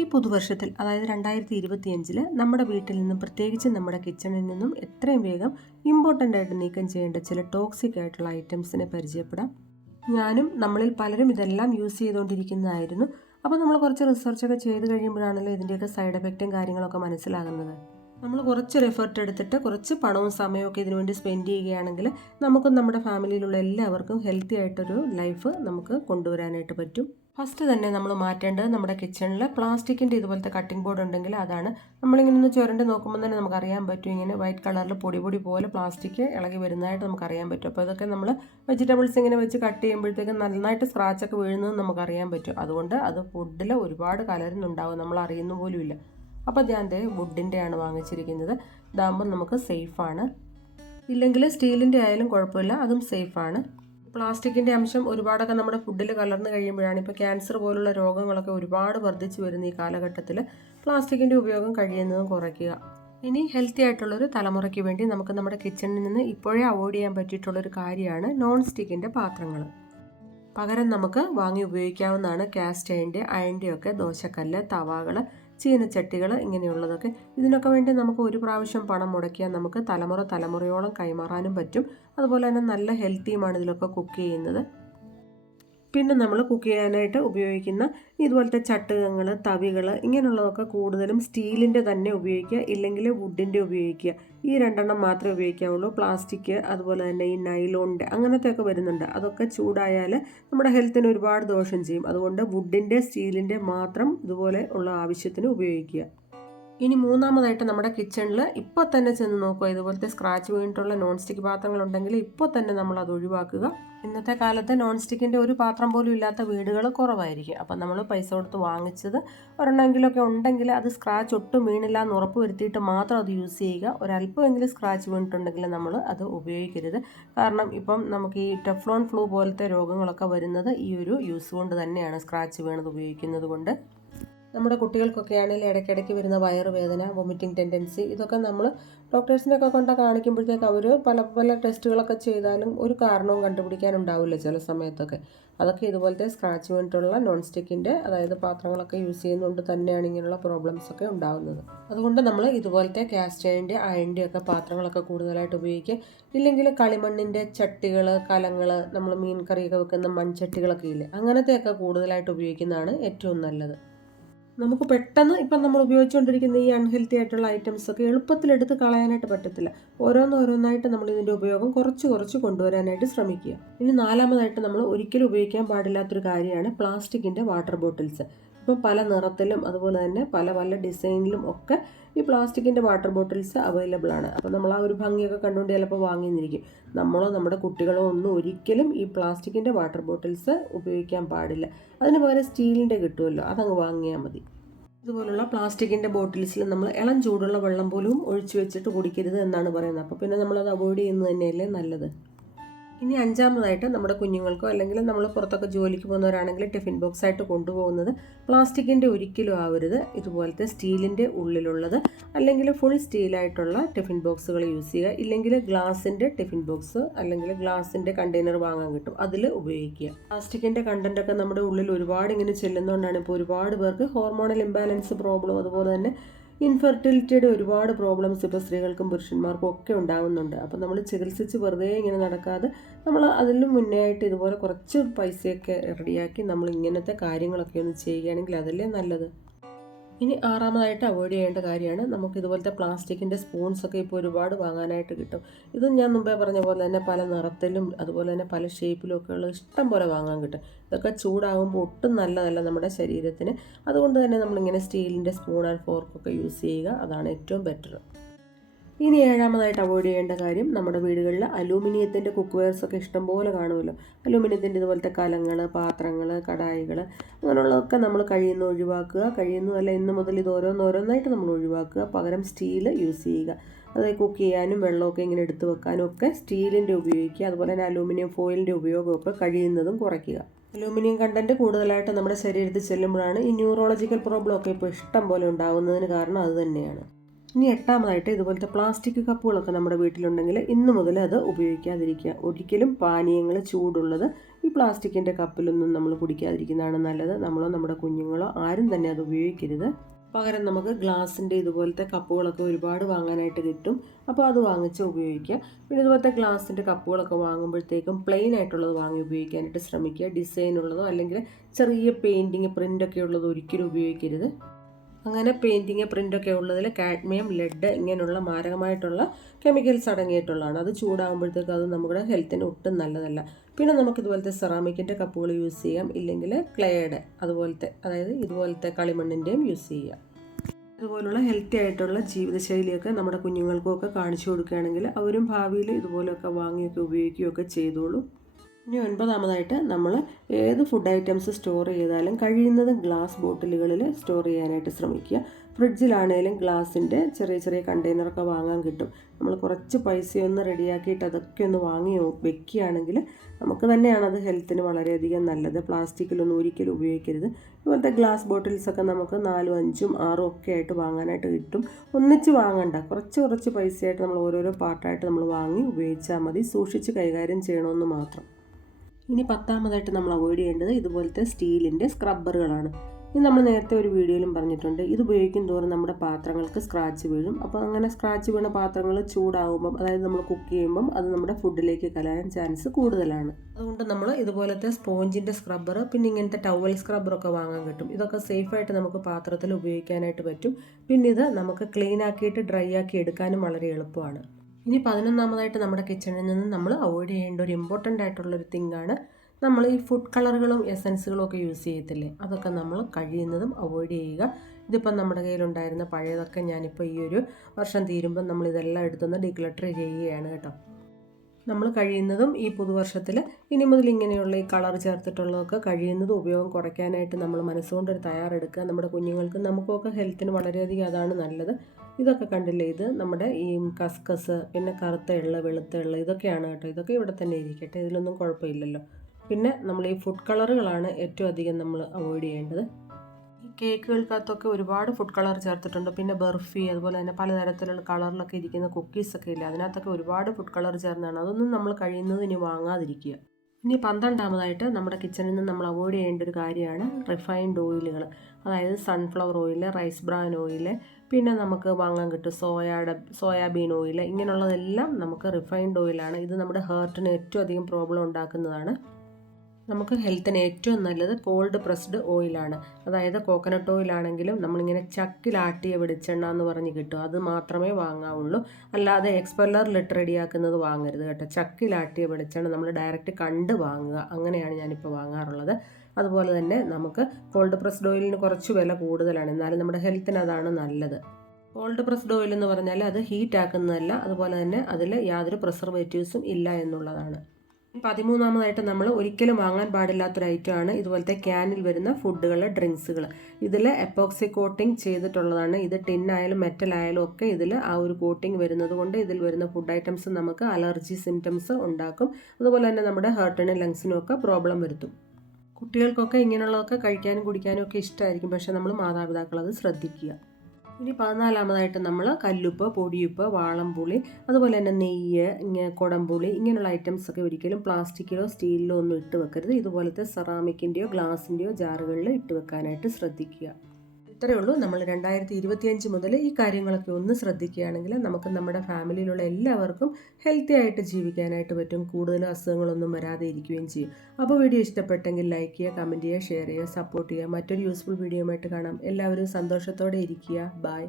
ഈ പുതുവർഷത്തിൽ അതായത് 2025 നമ്മുടെ വീട്ടിൽ നിന്നും പ്രത്യേകിച്ച് നമ്മുടെ കിച്ചണിൽ നിന്നും എത്രയും വേഗം ഇമ്പോർട്ടൻ്റ് ആയിട്ട് നീക്കം ചെയ്യേണ്ട ചില ടോക്സിക് ആയിട്ടുള്ള ഐറ്റംസിനെ പരിചയപ്പെടാം. ഞാനും നമ്മളിൽ പലരും ഇതെല്ലാം യൂസ് ചെയ്തുകൊണ്ടിരിക്കുന്നതായിരുന്നു. അപ്പോൾ നമ്മൾ കുറച്ച് റിസർച്ചൊക്കെ ചെയ്ത് കഴിയുമ്പോഴാണല്ലോ ഇതിൻ്റെയൊക്കെ സൈഡ് എഫക്റ്റും കാര്യങ്ങളൊക്കെ മനസ്സിലാകുന്നത്. നമ്മൾ കുറച്ചൊരു എഫർട്ട് എടുത്തിട്ട് കുറച്ച് പണവും സമയവും ഒക്കെ ഇതിനു വേണ്ടി സ്പെൻഡ് ചെയ്യുകയാണെങ്കിൽ നമുക്കും നമ്മുടെ ഫാമിലിയിലുള്ള എല്ലാവർക്കും ഹെൽത്തി ആയിട്ടൊരു ലൈഫ് നമുക്ക് കൊണ്ടുവരാനായിട്ട് പറ്റും. ഫസ്റ്റ് തന്നെ നമ്മൾ മാറ്റേണ്ടത് നമ്മുടെ കിച്ചണിൽ പ്ലാസ്റ്റിക്കിൻ്റെ ഇതുപോലത്തെ കട്ടിംഗ് ബോർഡ് ഉണ്ടെങ്കിൽ അതാണ്. നമ്മളിങ്ങനെ ഒന്ന് ചുരണ്ടി നോക്കുമ്പോൾ തന്നെ നമുക്കറിയാൻ പറ്റും, ഇങ്ങനെ വൈറ്റ് കളറിൽ പൊടി പോലെ പ്ലാസ്റ്റിക് ഇളകി വരുന്നതായിട്ട് നമുക്കറിയാൻ പറ്റും. അപ്പോൾ അതൊക്കെ നമ്മൾ വെജിറ്റബിൾസ് ഇങ്ങനെ വെച്ച് കട്ട് ചെയ്യുമ്പോഴത്തേക്കും നന്നായിട്ട് സ്ക്രാച്ചൊക്കെ വീഴുന്നത് നമുക്കറിയാൻ പറ്റും. അതുകൊണ്ട് അത് ഫുഡിൽ ഒരുപാട് കലരുന്നുണ്ടാവും, നമ്മൾ അറിയുന്ന പോലുമില്ല. അപ്പോൾ ഞാൻ വുഡിൻ്റെയാണ് വാങ്ങിച്ചിരിക്കുന്നത്. ഇതാകുമ്പോൾ നമുക്ക് സേഫാണ്. ഇല്ലെങ്കിൽ സ്റ്റീലിൻ്റെ ആയാലും കുഴപ്പമില്ല, അതും സേഫാണ്. പ്ലാസ്റ്റിക്കിൻ്റെ അംശം ഒരുപാടൊക്കെ നമ്മുടെ ഫുഡിൽ കലർന്നു കഴിയുമ്പോഴാണ് ഇപ്പോൾ ക്യാൻസർ പോലുള്ള രോഗങ്ങളൊക്കെ ഒരുപാട് വർദ്ധിച്ചു വരുന്ന ഈ കാലഘട്ടത്തിൽ പ്ലാസ്റ്റിക്കിൻ്റെ ഉപയോഗം കഴിയുന്നതും കുറയ്ക്കുക. ഇനി ഹെൽത്തി ആയിട്ടുള്ളൊരു തലമുറയ്ക്ക് വേണ്ടി നമുക്ക് നമ്മുടെ കിച്ചണിൽ നിന്ന് ഇപ്പോഴേ അവോയ്ഡ് ചെയ്യാൻ പറ്റിയിട്ടുള്ളൊരു കാര്യമാണ് നോൺ സ്റ്റിക്കിൻ്റെ പാത്രങ്ങൾ. പകരം നമുക്ക് വാങ്ങി ഉപയോഗിക്കാവുന്നതാണ് കാസ്റ്റ് അയണിൻ്റെ ഒക്കെ ദോശക്കല്ല്, തവാകൾ, ചീനച്ചട്ടികൾ, ഇങ്ങനെയുള്ളതൊക്കെ. ഇതിനൊക്കെ വേണ്ടി നമുക്ക് ഒരു പ്രാവശ്യം പണം മുടക്കിയാൽ നമുക്ക് തലമുറയോളം കൈമാറാനും പറ്റും. അതുപോലെ തന്നെ നല്ല ഹെൽത്തിയുമാണ് ഇതിലൊക്കെ കുക്ക് ചെയ്യുന്നത്. പിന്നെ നമ്മൾ കുക്ക് ചെയ്യാനായിട്ട് ഉപയോഗിക്കുന്ന ഇതുപോലത്തെ ചട്ടുകങ്ങൾ, തവികൾ, ഇങ്ങനെയുള്ളതൊക്കെ കൂടുതലും സ്റ്റീലിൻ്റെ തന്നെ ഉപയോഗിക്കുക, ഇല്ലെങ്കിൽ വുഡിൻ്റെ ഉപയോഗിക്കുക. ഈ രണ്ടെണ്ണം മാത്രമേ ഉപയോഗിക്കാവുള്ളൂ. പ്ലാസ്റ്റിക്, അതുപോലെ തന്നെ ഈ നൈലോണിൻ്റെ അങ്ങനത്തെയൊക്കെ വരുന്നുണ്ട്. അതൊക്കെ ചൂടായാൽ നമ്മുടെ ഹെൽത്തിന് ഒരുപാട് ദോഷം ചെയ്യും. അതുകൊണ്ട് വുഡിൻ്റെ, സ്റ്റീലിൻ്റെ മാത്രം ഇതുപോലെ ഉള്ള ആവശ്യത്തിന് ഉപയോഗിക്കുക. ഇനി മൂന്നാമതായിട്ട് നമ്മുടെ കിച്ചണിൽ ഇപ്പോൾ തന്നെ ചെന്ന് നോക്കുക, ഇതുപോലത്തെ സ്ക്രാച്ച് വീണിട്ടുള്ള നോൺ സ്റ്റിക്ക് പാത്രങ്ങളുണ്ടെങ്കിൽ ഇപ്പോൾ തന്നെ നമ്മൾ അത് ഒഴിവാക്കുക. ഇന്നത്തെ കാലത്ത് നോൺ സ്റ്റിക്കിൻ്റെ ഒരു പാത്രം പോലും ഇല്ലാത്ത വീടുകൾ കുറവായിരിക്കും. അപ്പം നമ്മൾ പൈസ കൊടുത്ത് വാങ്ങിച്ചത് ഒരെണ്ണമെങ്കിലൊക്കെ ഉണ്ടെങ്കിൽ അത് സ്ക്രാച്ച് ഒട്ടും വീണില്ല എന്ന് ഉറപ്പ് വരുത്തിയിട്ട് മാത്രം അത് യൂസ് ചെയ്യുക. ഒരല്പമെങ്കിലും സ്ക്രാച്ച് വീണിട്ടുണ്ടെങ്കിൽ നമ്മൾ അത് ഉപയോഗിക്കരുത്. കാരണം ഇപ്പം നമുക്ക് ഈ ടെഫ്ലോൺ ഫ്ലൂ പോലത്തെ രോഗങ്ങളൊക്കെ വരുന്നത് ഈ ഒരു യൂസ് കൊണ്ട് തന്നെയാണ്, സ്ക്രാച്ച് വീണത് ഉപയോഗിക്കുന്നത് കൊണ്ട്. നമ്മുടെ കുട്ടികൾക്കൊക്കെ ആണെങ്കിൽ ഇടയ്ക്കിടയ്ക്ക് വരുന്ന വയറുവേദന, വൊമിറ്റിംഗ് ടെൻഡൻസി, ഇതൊക്കെ നമ്മൾ ഡോക്ടേഴ്സിനെയൊക്കെ കൊണ്ട് കാണിക്കുമ്പോഴത്തേക്ക് അവർ പല ടെസ്റ്റുകളൊക്കെ ചെയ്താലും ഒരു കാരണവും കണ്ടുപിടിക്കാനുണ്ടാവില്ല ചില സമയത്തൊക്കെ. അതൊക്കെ ഇതുപോലത്തെ സ്ക്രാച്ച് വീണിട്ടുള്ള നോൺ സ്റ്റിക്കിൻ്റെ, അതായത് പാത്രങ്ങളൊക്കെ യൂസ് ചെയ്യുന്നതുകൊണ്ട് തന്നെയാണ് ഇങ്ങനെയുള്ള പ്രോബ്ലംസൊക്കെ ഉണ്ടാകുന്നത്. അതുകൊണ്ട് നമ്മൾ ഇതുപോലത്തെ കാസ്റ്റ് അയണിൻ്റെ ഒക്കെ പാത്രങ്ങളൊക്കെ കൂടുതലായിട്ട് ഉപയോഗിക്കുക. ഇല്ലെങ്കിൽ കളിമണ്ണിൻ്റെ ചട്ടികൾ, കലങ്ങൾ, നമ്മൾ മീൻ കറിയൊക്കെ വെക്കുന്ന മൺചട്ടികളൊക്കെ ഇല്ലേ, അങ്ങനത്തെയൊക്കെ കൂടുതലായിട്ട് ഉപയോഗിക്കുന്നതാണ് ഏറ്റവും നല്ലത്. നമുക്ക് പെട്ടെന്ന് ഇപ്പം നമ്മൾ ഉപയോഗിച്ചുകൊണ്ടിരിക്കുന്ന ഈ അൺഹെൽത്തി ആയിട്ടുള്ള ഐറ്റംസൊക്കെ എളുപ്പത്തിലെടുത്ത് കളയാനായിട്ട് പറ്റത്തില്ല. ഓരോന്നായിട്ട് നമ്മൾ ഇതിൻ്റെ ഉപയോഗം കുറച്ച് കൊണ്ടുവരാനായിട്ട് ശ്രമിക്കുക. ഇനി നാലാമതായിട്ട് നമ്മൾ ഒരിക്കലും ഉപയോഗിക്കാൻ പാടില്ലാത്തൊരു കാര്യമാണ് പ്ലാസ്റ്റിക്കിൻ്റെ വാട്ടർ ബോട്ടിൽസ്. ഇപ്പം പല നിറത്തിലും അതുപോലെ തന്നെ പല ഡിസൈനിലും ഒക്കെ ഈ പ്ലാസ്റ്റിക്കിൻ്റെ വാട്ടർ ബോട്ടിൽസ് അവൈലബിൾ ആണ്. അപ്പോൾ നമ്മൾ ആ ഒരു ഭംഗിയൊക്കെ കണ്ടുകൊണ്ട് ചിലപ്പോൾ വാങ്ങിയിരിക്കും. നമ്മളോ നമ്മുടെ കുട്ടികളോ ഒന്നും ഒരിക്കലും ഈ പ്ലാസ്റ്റിക്കിൻ്റെ വാട്ടർ ബോട്ടിൽസ് ഉപയോഗിക്കാൻ പാടില്ല. അതിന് പകരം സ്റ്റീലിൻ്റെ കിട്ടുമല്ലോ, അതങ്ങ് വാങ്ങിയാൽ മതി. ഇതുപോലുള്ള പ്ലാസ്റ്റിക്കിൻ്റെ ബോട്ടിൽസിൽ നമ്മൾ ഇളം ചൂടുള്ള വെള്ളം പോലും ഒഴിച്ചു വെച്ചിട്ട് കുടിക്കരുത് എന്നാണ് പറയുന്നത്. അപ്പോൾ പിന്നെ നമ്മളത് അവോയ്ഡ് ചെയ്യുന്നത് തന്നെയല്ലേ നല്ലത്. ഇനി അഞ്ചാമതായിട്ട് നമ്മുടെ കുഞ്ഞുങ്ങൾക്കോ അല്ലെങ്കിൽ നമ്മൾ പുറത്തൊക്കെ ജോലിക്ക് പോകുന്നവരാണെങ്കിൽ ടിഫിൻ ബോക്സ് ആയിട്ട് കൊണ്ടുപോകുന്നത് പ്ലാസ്റ്റിക്കിൻ്റെ ഒരിക്കലും ആവരുത്. ഇതുപോലത്തെ സ്റ്റീലിൻ്റെ ഉള്ളിലുള്ളത് അല്ലെങ്കിൽ ഫുൾ സ്റ്റീലായിട്ടുള്ള ടിഫിൻ ബോക്സുകൾ യൂസ് ചെയ്യുക. ഇല്ലെങ്കിൽ ഗ്ലാസിൻ്റെ ടിഫിൻ ബോക്സ് അല്ലെങ്കിൽ ഗ്ലാസിൻ്റെ കണ്ടെയ്നർ വാങ്ങാൻ കിട്ടും, അതിൽ ഉപയോഗിക്കുക. പ്ലാസ്റ്റിക്കിൻ്റെ കണ്ടൻറ്റൊക്കെ നമ്മുടെ ഉള്ളിൽ ഒരുപാട് ഇങ്ങനെ ചെല്ലുന്നതുകൊണ്ടാണ് ഇപ്പോൾ ഒരുപാട് പേർക്ക് ഹോർമോണൽ ഇംബാലൻസ് പ്രോബ്ലം, അതുപോലെ തന്നെ ഇൻഫെർട്ടിലിറ്റിയുടെ ഒരുപാട് പ്രോബ്ലംസ് ഇപ്പോൾ സ്ത്രീകൾക്കും പുരുഷന്മാർക്കും ഒക്കെ ഉണ്ടാകുന്നുണ്ട്. അപ്പോൾ നമ്മൾ ചികിത്സിച്ച് വെറുതെ ഇങ്ങനെ നടക്കാതെ നമ്മൾ അതിലും മുന്നേ ആയിട്ട് ഇതുപോലെ കുറച്ച് പൈസയൊക്കെ റെഡിയാക്കി നമ്മൾ ഇങ്ങനത്തെ കാര്യങ്ങളൊക്കെ ഒന്ന് ചെയ്യുകയാണെങ്കിൽ അതല്ലേ നല്ലത്. ഇനി ആറാമതായിട്ട് അവോയ്ഡ് ചെയ്യേണ്ട കാര്യമാണ് നമുക്ക് ഇതുപോലത്തെ പ്ലാസ്റ്റിക്കിൻ്റെ സ്പൂൺസൊക്കെ ഇപ്പോൾ ഒരുപാട് വാങ്ങാനായിട്ട് കിട്ടും. ഇതും ഞാൻ മുമ്പേ പറഞ്ഞ പോലെ തന്നെ പല നിറത്തിലും അതുപോലെ തന്നെ പല ഷേപ്പിലും ഒക്കെ ഉള്ള ഇഷ്ടം പോലെ വാങ്ങാൻ കിട്ടും. ഇതൊക്കെ ചൂടാകുമ്പോൾ ഒട്ടും നല്ലതല്ല നമ്മുടെ ശരീരത്തിന്. അതുകൊണ്ട് തന്നെ നമ്മളിങ്ങനെ സ്റ്റീലിൻ്റെ സ്പൂൺ ആൻഡ് ഫോർക്കൊക്കെ യൂസ് ചെയ്യുക, അതാണ് ഏറ്റവും ബെറ്റർ. ഇനി ഏഴാമതായിട്ട് അവോയ്ഡ് ചെയ്യേണ്ട കാര്യം, നമ്മുടെ വീടുകളിൽ അലൂമിനിയത്തിൻ്റെ കുക്ക് വെയർസൊക്കെ ഇഷ്ടംപോലെ കാണുമല്ലോ. അലൂമിനിയത്തിൻ്റെ ഇതുപോലത്തെ കലങ്ങൾ, പാത്രങ്ങൾ, കടായികൾ, അങ്ങനെയുള്ളതൊക്കെ നമ്മൾ കഴിയുന്ന ഒഴിവാക്കുക. കഴിയുന്നതല്ല, ഇന്ന് മുതൽ ഇത് ഓരോന്നായിട്ട് നമ്മൾ ഒഴിവാക്കുക. പകരം സ്റ്റീൽ യൂസ് ചെയ്യുക. അതായത് കുക്ക് ചെയ്യാനും വെള്ളമൊക്കെ ഇങ്ങനെ എടുത്ത് വെക്കാനും ഒക്കെ സ്റ്റീലിൻ്റെ ഉപയോഗിക്കുക. അതുപോലെ തന്നെ അലൂമിനിയം ഫോയിലിൻ്റെ ഉപയോഗമൊക്കെ കഴിയുന്നതും കുറയ്ക്കുക. അലൂമിനിയം കണ്ടൻറ്റ് കൂടുതലായിട്ട് നമ്മുടെ ശരീരത്തിൽ ചെല്ലുമ്പോഴാണ് ഈ ന്യൂറോളജിക്കൽ പ്രോബ്ലം ഒക്കെ ഇപ്പോൾ ഇഷ്ടം പോലെ ഉണ്ടാകുന്നതിന് കാരണം അത് തന്നെയാണ്. ഇനി എട്ടാമതായിട്ട് ഇതുപോലത്തെ പ്ലാസ്റ്റിക് കപ്പുകളൊക്കെ നമ്മുടെ വീട്ടിലുണ്ടെങ്കിൽ ഇന്ന് മുതൽ അത് ഉപയോഗിക്കാതിരിക്കുക. ഒരിക്കലും പാനീയങ്ങൾ ചൂടുള്ളത് ഈ പ്ലാസ്റ്റിക്കിൻ്റെ കപ്പിലൊന്നും നമ്മൾ കുടിക്കാതിരിക്കുന്നതാണ് നല്ലത്. നമ്മളോ നമ്മുടെ കുഞ്ഞുങ്ങളോ ആരും തന്നെ അത് ഉപയോഗിക്കരുത്. പകരം നമുക്ക് ഗ്ലാസിൻ്റെ ഇതുപോലത്തെ കപ്പുകളൊക്കെ ഒരുപാട് വാങ്ങാനായിട്ട് കിട്ടും. അപ്പോൾ അത് വാങ്ങിച്ച് ഉപയോഗിക്കുക. പിന്നെ ഇതുപോലത്തെ ഗ്ലാസിൻ്റെ കപ്പുകളൊക്കെ വാങ്ങുമ്പോഴത്തേക്കും പ്ലെയിൻ ആയിട്ടുള്ളത് വാങ്ങി ഉപയോഗിക്കാനായിട്ട് ശ്രമിക്കുക. ഡിസൈൻ ഉള്ളതോ അല്ലെങ്കിൽ ചെറിയ പെയിൻറ്റിങ് പ്രിൻ്റൊക്കെ ഉള്ളത് ഒരിക്കലും ഉപയോഗിക്കരുത്. അങ്ങനെ പെയിൻറ്റിങ് പ്രിൻ്റൊക്കെ ഉള്ളതിൽ കാഡ്മിയം, ലെഡ് ഇങ്ങനെയുള്ള മാരകമായിട്ടുള്ള കെമിക്കൽസ് അടങ്ങിയിട്ടുള്ളതാണ്. അത് ചൂടാകുമ്പോഴത്തേക്ക് അത് നമ്മുടെ ഹെൽത്തിന് ഒട്ടും നല്ലതല്ല. പിന്നെ നമുക്കിതുപോലത്തെ സെറാമിക്കിൻ്റെ കപ്പുകൾ യൂസ് ചെയ്യാം, ഇല്ലെങ്കിൽ ക്ലേയുടെ അതുപോലത്തെ, അതായത് ഇതുപോലത്തെ കളിമണ്ണിൻ്റെയും യൂസ് ചെയ്യാം. ഇതുപോലുള്ള ഹെൽത്തി ആയിട്ടുള്ള ജീവിതശൈലിയൊക്കെ നമ്മുടെ കുഞ്ഞുങ്ങൾക്കൊക്കെ കാണിച്ചു കൊടുക്കുകയാണെങ്കിൽ അവരും ഭാവിയിൽ ഇതുപോലെയൊക്കെ വാങ്ങിയൊക്കെ ഉപയോഗിക്കുകയൊക്കെ ചെയ്തോളൂ. ഇനി ഒൻപതാമതായിട്ട് നമ്മൾ ഏത് ഫുഡ് ഐറ്റംസ് സ്റ്റോർ ചെയ്താലും കഴിയുന്നതും ഗ്ലാസ് ബോട്ടിലുകളിൽ സ്റ്റോർ ചെയ്യാനായിട്ട് ശ്രമിക്കുക. ഫ്രിഡ്ജിലാണേലും ഗ്ലാസിൻ്റെ ചെറിയ ചെറിയ കണ്ടെയ്നറൊക്കെ വാങ്ങാൻ കിട്ടും. നമ്മൾ കുറച്ച് പൈസയൊന്ന് റെഡിയാക്കിയിട്ട് അതൊക്കെ ഒന്ന് വാങ്ങി വെക്കുകയാണെങ്കിൽ നമുക്ക് തന്നെയാണ് അത് ഹെൽത്തിന് വളരെയധികം നല്ലത്. പ്ലാസ്റ്റിക്കിലൊന്നും ഒരിക്കലും ഉപയോഗിക്കരുത്. ഇതുപോലത്തെ ഗ്ലാസ് ബോട്ടിൽസൊക്കെ നമുക്ക് 4, 5, 6 ഒക്കെ ആയിട്ട് വാങ്ങാനായിട്ട് കിട്ടും. ഒന്നിച്ച് വാങ്ങണ്ട, കുറച്ച് പൈസയായിട്ട് നമ്മൾ ഓരോരോ പാർട്ടായിട്ട് നമ്മൾ വാങ്ങി ഉപയോഗിച്ചാൽ മതി. സൂക്ഷിച്ച് കൈകാര്യം ചെയ്യണമെന്ന് മാത്രം. ഇനി 10ആമതായിട്ട് നമ്മൾ അവോയ്ഡ് ചെയ്യേണ്ടത് ഇതുപോലത്തെ സ്റ്റീലിൻ്റെ സ്ക്രബ്ബറുകളാണ്. ഇത് നമ്മൾ നേരത്തെ ഒരു വീഡിയോയിലും പറഞ്ഞിട്ടുണ്ട്. ഇത് ഉപയോഗിക്കും തോറും നമ്മുടെ പാത്രങ്ങൾക്ക് സ്ക്രാച്ച് വീഴും. അപ്പോൾ അങ്ങനെ സ്ക്രാച്ച് വീണ പാത്രങ്ങൾ ചൂടാകുമ്പം, അതായത് നമ്മൾ കുക്ക് ചെയ്യുമ്പം അത് നമ്മുടെ ഫുഡിലേക്ക് കലരാൻ ചാൻസ് കൂടുതലാണ്. അതുകൊണ്ട് നമ്മൾ ഇതുപോലത്തെ സ്പോഞ്ചിൻ്റെ സ്ക്രബ്ബർ, പിന്നെ ഇങ്ങനത്തെ ടവൽ സ്ക്രബ്ബറൊക്കെ വാങ്ങാൻ കിട്ടും. ഇതൊക്കെ സേഫായിട്ട് നമുക്ക് പാത്രത്തിൽ ഉപയോഗിക്കാനായിട്ട് പറ്റും. പിന്നെ ഇത് നമുക്ക് ക്ലീൻ ആക്കിയിട്ട് ഡ്രൈ ആക്കി എടുക്കാനും വളരെ എളുപ്പമാണ്. ഇനി 11ആമതായിട്ട് നമ്മുടെ കിച്ചണിൽ നിന്ന് നമ്മൾ അവോയ്ഡ് ചെയ്യേണ്ട ഒരു ഇമ്പോർട്ടൻ്റ് ആയിട്ടുള്ളൊരു തിങ്ങാണ് നമ്മൾ ഈ ഫുഡ് കളറുകളും എസൻസുകളും ഒക്കെ യൂസ് ചെയ്യത്തില്ലേ, അതൊക്കെ നമ്മൾ കഴിയുന്നതും അവോയ്ഡ് ചെയ്യുക. ഇതിപ്പം നമ്മുടെ കയ്യിലുണ്ടായിരുന്ന പഴയതൊക്കെ ഞാനിപ്പോൾ ഈ ഒരു വർഷം തീരുമ്പം നമ്മളിതെല്ലാം എടുത്തൊന്ന് ഡീക്ലട്ടർ ചെയ്യുകയാണ് കേട്ടോ. നമ്മൾ കഴിയുന്നതും ഈ പുതുവർഷത്തിൽ ഇനി മുതൽ ഇങ്ങനെയുള്ള ഈ കളർ ചേർത്തിട്ടുള്ളതൊക്കെ കഴിയുന്നതും ഉപയോഗം കുറയ്ക്കാനായിട്ട് നമ്മൾ മനസ്സുകൊണ്ടൊരു തയ്യാറെടുക്കുക. നമ്മുടെ കുഞ്ഞുങ്ങൾക്കും നമുക്കൊക്കെ ഹെൽത്തിന് വളരെയധികം അതാണ് നല്ലത്. ഇതൊക്കെ കണ്ടില്ലേ, ഇത് നമ്മുടെ ഈ കസ്കസ്, പിന്നെ കറുത്ത എള്ള്, വെളുത്ത എള്ള്, ഇതൊക്കെയാണ് കേട്ടോ. ഇതൊക്കെ ഇവിടെ തന്നെ ഇരിക്കട്ടെ, ഇതിലൊന്നും കുഴപ്പമില്ലല്ലോ. പിന്നെ നമ്മൾ ഈ ഫുഡ് കളറുകളാണ് ഏറ്റവും അധികം നമ്മൾ അവോയ്ഡ് ചെയ്യേണ്ടത്. ഈ കേക്കുകൾക്കകത്തൊക്കെ ഒരുപാട് ഫുഡ് കളർ ചേർത്തിട്ടുണ്ട്. പിന്നെ ബർഫി, അതുപോലെ തന്നെ പലതരത്തിലുള്ള കളറിലൊക്കെ ഇരിക്കുന്ന കുക്കീസൊക്കെ ഇല്ലേ, അതിനകത്തൊക്കെ ഒരുപാട് ഫുഡ് കളർ ചേർന്നതാണ്. അതൊന്നും നമ്മൾ കഴിയുന്നത് ഇനി വാങ്ങാതിരിക്കുക. ഇനി 12ആമതായിട്ട് നമ്മുടെ കിച്ചണിൽ നിന്ന് നമ്മൾ അവോയ്ഡ് ചെയ്യേണ്ട ഒരു കാര്യമാണ് റിഫൈൻഡ് ഓയിലുകൾ. അതായത് sunflower oil, rice bran oil, പിന്നെ നമുക്ക് വാങ്ങാൻ കിട്ടും സോയാബീൻ ഓയിൽ, ഇങ്ങനെയുള്ളതെല്ലാം നമുക്ക് റിഫൈൻഡ് ഓയിലാണ്. ഇത് നമ്മുടെ ഹാർട്ടിന് ഏറ്റവും അധികം പ്രോബ്ലം ഉണ്ടാക്കുന്നതാണ്. നമുക്ക് ഹെൽത്തിന് ഏറ്റവും നല്ലത് കോൾഡ് പ്രസ്ഡ് ഓയിലാണ്. അതായത് കോക്കനട്ട് ഓയിലാണെങ്കിലും നമ്മളിങ്ങനെ ചക്കിലാട്ടിയ വെളിച്ചെണ്ണ എന്ന് പറഞ്ഞ് കിട്ടും, അത് മാത്രമേ വാങ്ങാവുള്ളൂ. അല്ലാതെ എക്സ്പെല്ലറിലിട്ട് റെഡിയാക്കുന്നത് വാങ്ങരുത് കേട്ടോ. ചക്കിലാട്ടിയ വെളിച്ചെണ്ണ നമ്മൾ ഡയറക്റ്റ് കണ്ട് വാങ്ങുക, അങ്ങനെയാണ് ഞാനിപ്പോൾ വാങ്ങാറുള്ളത്. അതുപോലെ തന്നെ നമുക്ക് കോൾഡ് പ്രസ്ഡ് ഓയിലിന് കുറച്ച് വില കൂടുതലാണ്, എന്നാലും നമ്മുടെ ഹെൽത്തിന് അതാണ് നല്ലത്. കോൾഡ് പ്രസ്ഡ് ഓയിൽ എന്ന് പറഞ്ഞാൽ അത് ഹീറ്റ് ആക്കുന്നതല്ല, അതുപോലെ തന്നെ അതിൽ യാതൊരു പ്രിസർവേറ്റീവ്സും ഇല്ല എന്നുള്ളതാണ്. 13ആമതായിട്ട് നമ്മൾ ഒരിക്കലും വാങ്ങാൻ പാടില്ലാത്തൊരു ഐറ്റമാണ് ഇതുപോലത്തെ ക്യാനിൽ വരുന്ന ഫുഡുകൾ, ഡ്രിങ്ക്സുകൾ. ഇതിൽ എപ്പോക്സി കോട്ടിംഗ് ചെയ്തിട്ടുള്ളതാണ്. ഇത് ടിന്നായാലും മെറ്റലായാലും ഒക്കെ ഇതിൽ ആ ഒരു കോട്ടിംഗ് വരുന്നത് കൊണ്ട് ഇതിൽ വരുന്ന ഫുഡ് ഐറ്റംസ് നമുക്ക് അലർജി സിംറ്റംസ് ഉണ്ടാക്കും. അതുപോലെ തന്നെ നമ്മുടെ ഹാർട്ടിനും ലങ്സിനും ഒക്കെ പ്രോബ്ലം വരുത്തും. കുട്ടികൾക്കൊക്കെ ഇങ്ങനെയുള്ളതൊക്കെ കഴിക്കാനും കുടിക്കാനും ഒക്കെ ഇഷ്ടമായിരിക്കും, പക്ഷേ നമ്മൾ മാതാപിതാക്കൾ അത് ശ്രദ്ധിക്കുക. ഇനി 14ആമതായിട്ട് നമ്മൾ കല്ലുപ്പ്, പൊടിയുപ്പ്, വാളംപുളി, അതുപോലെ തന്നെ നെയ്യ്, കുടംപുളി, ഇങ്ങനെയുള്ള ഐറ്റംസ് ഒക്കെ ഒരിക്കലും പ്ലാസ്റ്റിക്കിലോ സ്റ്റീലിലോ ഒന്നും ഇട്ട് വെക്കരുത്. ഇതുപോലത്തെ സെറാമിക്കിൻ്റെയോ ഗ്ലാസിൻ്റെയോ ജാറുകളിൽ ഇട്ട് വെക്കാനായിട്ട് ശ്രദ്ധിക്കുക. ഇത്രയേ ഉള്ളൂ. നമ്മൾ 2025 മുതൽ ഈ കാര്യങ്ങളൊക്കെ ഒന്ന് ശ്രദ്ധിക്കുകയാണെങ്കിൽ നമുക്ക് നമ്മുടെ ഫാമിലിയിലുള്ള എല്ലാവർക്കും ഹെൽത്തി ആയിട്ട് ജീവിക്കാനായിട്ട് പറ്റും. കൂടുതൽ അസുഖങ്ങളൊന്നും വരാതെ ഇരിക്കുകയും ചെയ്യും. അപ്പോൾ വീഡിയോ ഇഷ്ടപ്പെട്ടെങ്കിൽ ലൈക്ക് ചെയ്യുക, കമൻറ്റ് ചെയ്യുക, ഷെയർ ചെയ്യുക, സപ്പോർട്ട് ചെയ്യുക. മറ്റൊരു യൂസ്ഫുൾ വീഡിയോ ആയിട്ട് കാണാം. എല്ലാവരും സന്തോഷത്തോടെ ഇരിക്കുക. ബൈ.